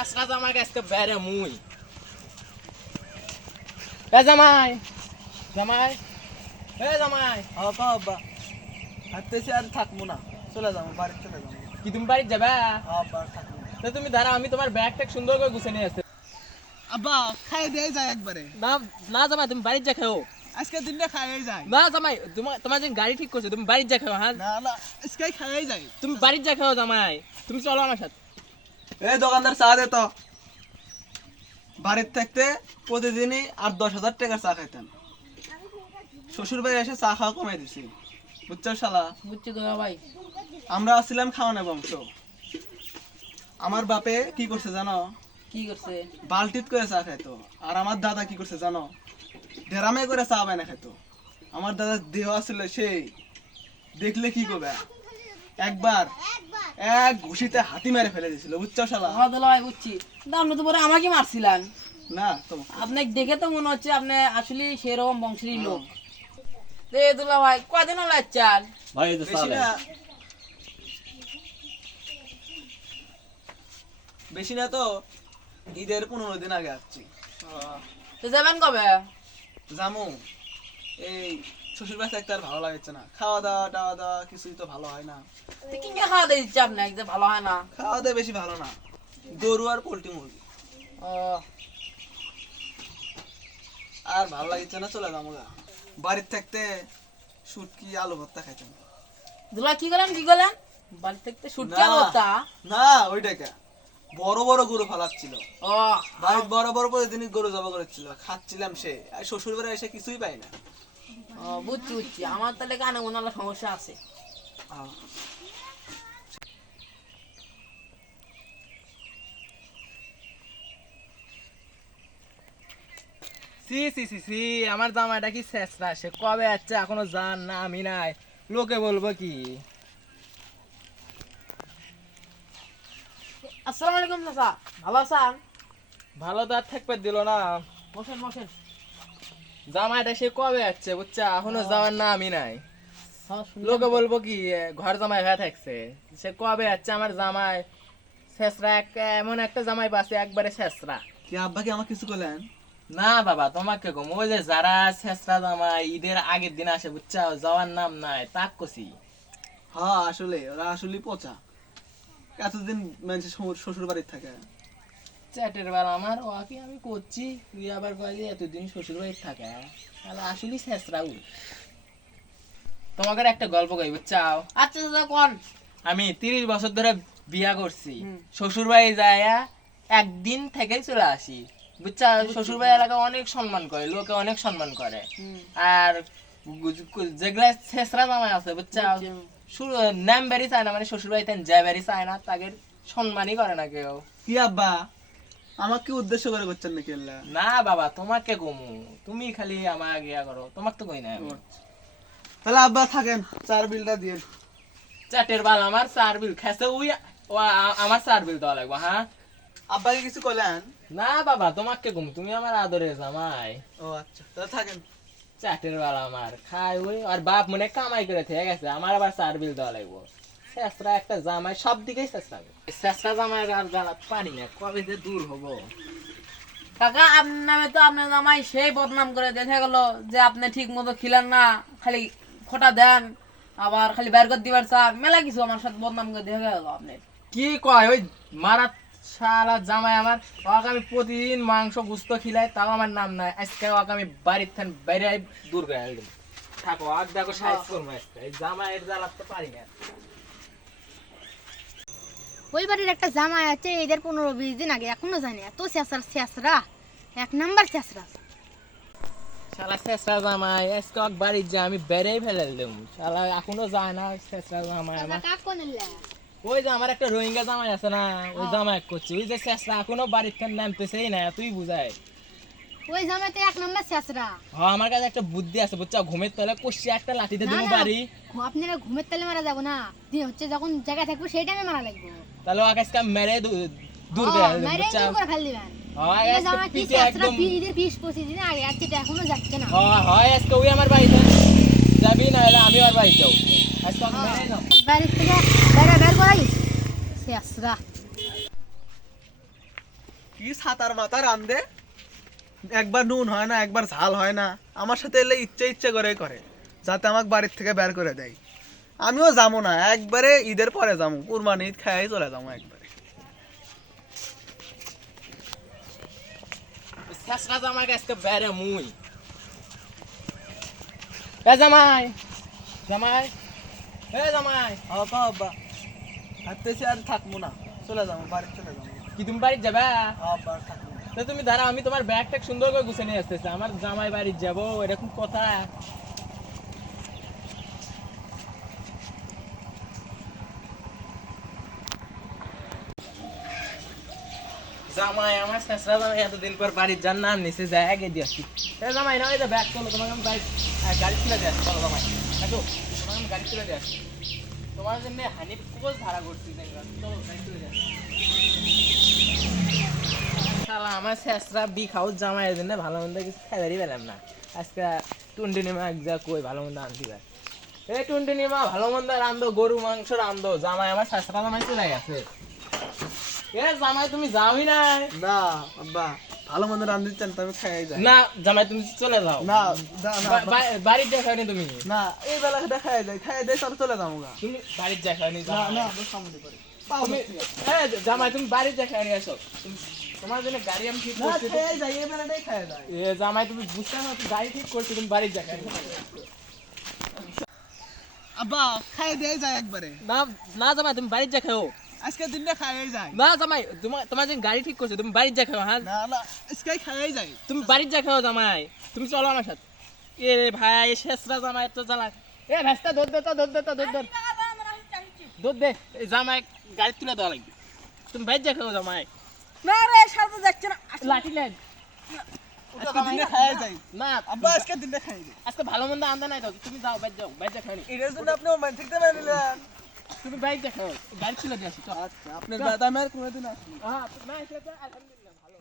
শেষরা জামাই আজকে বেরে মুই এ জামাই জামাই এ জামাই আব্বা আব্বা হাঁটতেছি আর থাকবো না, চলে যাবো, বাড়ি চলে যাবো। কি তুমি বাড়ি যাবে? আব্বা আর থাকবো না। তো তুমি দাঁড়াও, আমি তোমার ব্যাগটা সুন্দর করে গুছিয়ে নিয়ে আসতে। আব্বা খাই দিয়ে যায় একবারে, না না জামাই, তুমি বাড়ি যা খাও। আজকে দিনটা খাই যায়। না জামাই, তোমার যে গাড়ি ঠিক করছো, তুমি বাড়ি যা খাও। হ্যাঁ না না, আজকে খাই যায়। তুমি বাড়ি যা খাও জামাই, তুমি চলো আমার সাথে। এই দোকানদার চা দে তো। বাড়িতে থাকতে প্রতিদিনই 8-10 হাজার টাকার চা খাইতাম, শ্বশুর বাড়ি এসে চা খাওয়া কমাই দিছি, বুঝছো শালা? বুঝছি তো ভাই। আমরা আসছিলাম খাওয়ানো বংশ। আমার বাপে কি করছে জানো? কি করছে? বালতিত করে চা খাইতো। আর আমার দাদা কি করছে জানো? ডেরামে করে চা বানায় খাইতো। আমার দাদার দেহ আসলে সেই, দেখলে কি করবে, একবার এক ঘুষিতে হাতি মেরে ফেলে দিয়েছিল, বুঝছো শালা? ভাই বুঝছি, আপনি তো পরে আমাকে মারছিলেন। না তো আপনাকে দেখে তো মনে হচ্ছে আপনি আসলে সেরকম বংশেরই লোক। দুলা ভাই কয়দিন হলো চাল? ভাই বেশি না, বেশি না তো, ঈদের 15 দিন আগে আসছি। তো যাবেন কবে? জামু, এই শ্বশুর বাড়ি থাকতে আর ভালো লাগছে না, খাওয়া দাওয়া টাওয়া দাওয়া কিছুই তো ভালো হয় না। তো কি কি খাওয়া দিয়ে দিচ্ছে আপনাকে যে ভালো হয় না? খাওয়া দাওয়া বেশি ভালো না, গরু আর পোল্ট্রি মুরগি। ও আর ভালো লাগছে না, চলে যাবো গা। বাড়ির থাকতে শুটকি আলু ভর্তা খাইতাম। দুলা কি করলেন কি করলেন? বাড়ি থেকে শুটকি আলো তা? না ওইটাকে বড় বড় গরু ফালাচ্ছিল, ও বাড়ির বড় বড় প্রতিদিনই গরু জবা করেছিল, খাচ্ছিলাম সে। আর শ্বশুর বাড়ি এসে কিছুই পাই না। ও, বুঝছি বুঝছি, আমার তাহলে কানে মনে সমস্যা আছে। আহ, সি সি সি সি, আমার জামাইটা কি শেষরা, সে কবে যাচ্ছে এখনো জান না, আমি নাই, লোকে বলবো কি? আসসালামু আলাইকুম চাচা, ভালো আছেন? ভালো তো আর থাকবে দিল না। বসেন বসেন। জামাইটা সে কবে যাচ্ছে বুঝছা, এখনো যাওয়ার না আমি নাই, হ্যাঁ, শুনলাম লোকে তো। বলবো কি ঘর জামাই হয়ে থাকছে। সে কবে যাচ্ছে আমার জামাই শেষরা, এমন একটা জামাই পাচ্ছে একবারে শেষরা। কি আব্বা কি আমার কিছু করলেন? না বাবা, তোমাকে কম, ওই যে যারা শেষরা জামাই ঈদের আগের দিন আসে বুঝছা, যাওয়ার নাম নাই, তাক কছি। হ্যাঁ আসলে ওরা আসলে পচা, এতদিন মানুষের শ্বশুর বাড়ির থাকে। চ্যাটের বেলা আমার ওকে আমি করছি, তুই আবার কয়ে এতদিন শ্বশুর বাড়ির থাকে, তাহলে আসলে শেষরা। তোমাকে একটা গল্প কই বুঝছাও। আচ্ছা চাচা কোন? আমি 30 বছর ধরে বিয়া করছি, হুম। শ্বশুর বাড়ি যায় একদিন থেকে চলে আসি বুঝছা। শ্বশুর বাড়ি এলাকা অনেক সম্মান করে, লোকে অনেক সম্মান করে। আর যেগুলা শেষরা জামাই আছে বুঝছা, শুরু নাম বেরি চায় না, মানে শ্বশুর বাড়িতে যা বেরি চায় না, তাকে সম্মানই করে না কেউ। কি আব্বা আমাকে উদ্দেশ্য করে করছেন নাকি? আল্লাহ না বাবা, তোমাকে কমু, তুমি খালি আমার গিয়া করো, তোমাকে তো কই না আমি। তাহলে আব্বা থাকেন, চার বিলটা দিয়ে। চাটের বাল আমার 4 বিল খেছে, ওই আমার 4 বিল দেওয়া লাগবে। হ্যাঁ আব্বাকে কিছু করলেন? না বাবা, তোমাকে কমু, তুমি আমার আদরে জামাই। ও আচ্ছা, তাহলে থাকেন। চাটের বাল আমার খাই ওই, আর বাপ মনে কামাই করে থেকে গেছে, আমার আবার 4 বিল দেওয়া লাগবে। শেষরা একটা জামাই, সব দিকেই চেষ্টা করে, শেষরা জামাই আর জ্বালা পানি না, কবে যে দূর হবো। কাকা আপনার নামে তো আপনার জামাই সেই বদনাম করে দেখা গেল যে আপনি ঠিক মতো খিলেন না, খালি খোটা দেন, আবার খালি বের করে দিবার চা, মেলা কিছু আমার সাথে বদনাম করে দেখা গেল আপনি। কি কয় ওই মারা শালা জামাই আমার, ওকে আমি প্রতিদিন মাংস গুস্ত খিলাই, তাও আমার নাম নাই। আজকে ওকে আমি বাড়ির থেকে বাইরে দূর করে একদম থাকো, আর দেখো সাইজ করবো আজকে, এই জামাইয়ের জ্বালাতে পারি না। ওই বাড়ির একটা জামাই আছে, এদের 15-20 দিন আগে, এখনো জানি এত শেষরা, 1 নাম্বার শেষরা। শালা শেষরা জামাই আজকে ওকে বাড়ির যা আমি বেড়েই ফেলে দিলাম, শালা এখনো যায় না শেষরা জামাই আমার। ওই যে আমার একটা রোহিঙ্গা জামাই আছে না, ওই জামাই করছি, ওই যে শেষরা এখনো বাড়ির থেকে নামতেছেই না, তুই বুঝাই। ওই জামাই তো 1 নাম্বার শেষরা। হ্যাঁ আমার কাছে একটা বুদ্ধি আছে বুঝছা, ঘুমের তলে কষি একটা লাঠিতে না দেবো না, বাড়ি। আপনারা ঘুমের তালে মারা যাবো না, দিন হচ্ছে যখন জায়গায় থাকবো সেই টাইমে মারা লাগবে। তাহলে ওকে আজকে মেরে দূর করে দেবো মেরে বুঝছা। দূর করে ফেল দিবেন। হয় এই আজকে জামাই কি পিঠে শেষরা, একদম, 20-25 দিন আগে আছে, এটা এখনো যাচ্ছে না। হয় আজকে ওই আমার বাড়িতে যাবি, না হলে আমি ওর বাড়ি যাও, আজকে ওকে মেরে দাও। বাইরে থেকে বের করাই শেষরা। কি সাতার মাতার রান্দে, একবার নুন হয় না, একবার ঝাল হয় না। আমার সাথে এলে ইচ্ছে ইচ্ছে করে যাতে আমাকে বাড়ির থেকে বের করে দেয়। আমিও যাবো না, একবারে ঈদের পরে যাবো, কুরবানি ঈদ খাই চলে যাবো একবারে। শেষরা জামাই আজকে বেড়ে মুই এ জামাই জামাই এ জামাই আব্বা হাঁটতেছি, আর থাকবো না, চলে যাবো, বাড়ি চলে যাবো। কি তুমি বাড়ি যাবে? আব্বা আর থাকবো না। তো তুমি দাঁড়াও, আমি তোমার ব্যাগ ট্যাগ সুন্দর করে গুছিয়ে নিয়ে আসতেছি। আমার জামাই বাড়ি যাবো এরকম কথা? জামাই আমার শেষরা জামাই এতদিন পর বাড়ির যার নাম নিচে যায় আগে দিয়ে আসছি। এ জামাই না, ওই যে ব্যাগ চলো, তোমাকে আমি গাড়ি তুলে দিয়ে আসছি। চলো জামাই, দেখো তোমাকে আমি গাড়ি তুলে দিয়ে আসছি। তোমার জন্য হানিফ কোচ ভাড়া করছি। চলো গাড়ি তুলে দিয়ে আসছি। শালা আমার শেষরা বি খাও জামাইয়ের জন্য ভালো মন্দ কিছু খাইবারই পেলাম না। আজকে টুনটুনি মা যা কই ভালো মন্দ আনতে পারে। এই টুনটুনি মা ভালো মন্দ রান্ধো, গরু মাংস রান্ধো। জামাই আমার শেষরা জামাই চলে গেছে। এ জামাই তুমি যাওই না? না আব্বা, ভালো মন্দ রান্ধি দিচ্ছেন তো আমি খাই যাই। না জামাই তুমি চলে যাও। না না বাড়ির দেখাওনি তুমি? না, এই বেলা খাই যাই, খাই যাই, তারপর চলে যাবো গা। তুমি বাড়ির দেখাওনি? না না আব্বা, সামনে পড়ে জামাই তুমি বাড়ির দেখাওনি, আসো। তোমার জন্য গাড়ি আমি ঠিক না, করছি। খাই যাই, এই বেলাটাই খাই যাই। এ জামাই তুমি বুঝতে না, গাড়ি ঠিক করছি, তুমি বাড়ির দেখাওনি। আব্বা খাই দিয়ে যাই একবারে। না না জামাই তুমি বাড়ির দেখাও। আজকে দিনটা খাই যাই। না জামাই তোমার জন্য গাড়ি ঠিক করছো, তুমি বাড়ির দেখাও। হ্যাঁ না না, আজকে খাই যাই। তুমি বাড়ির দেখাও জামাই, তুমি চলো আমার সাথে। এ ভাই শেষরা জামাই তো জ্বালা। এ ভেস্তা দুধ দে তো, দুধ দে তো, দুধ দে, দুধ দে। এই জামাই গাড়ি তুলে দেওয়া লাগবে। তুমি বাড়ির দেখাও জামাই। না রে সাথে যাচ্ছে না। লাঠি লেন আজকে দিনটা খাই যাই। না আব্বা আজকে দিনটা খাই যাই। আজকে ভালো মন্দ আনতে নাই তো, তুমি যাও বাইর যাও, বাইর দেখাও। এটার জন্য আপনি ওমান থেকে মেনে নিলেন। তুমি বাইর দেখাও, গাড়ি তুলে দিয়ে আসি। চল। আচ্ছা, আপনার দাদা মেয়ের কোনোদিন আসেনি। হ্যাঁ না এসে তো আলহামদুলিল্লাহ ভালো।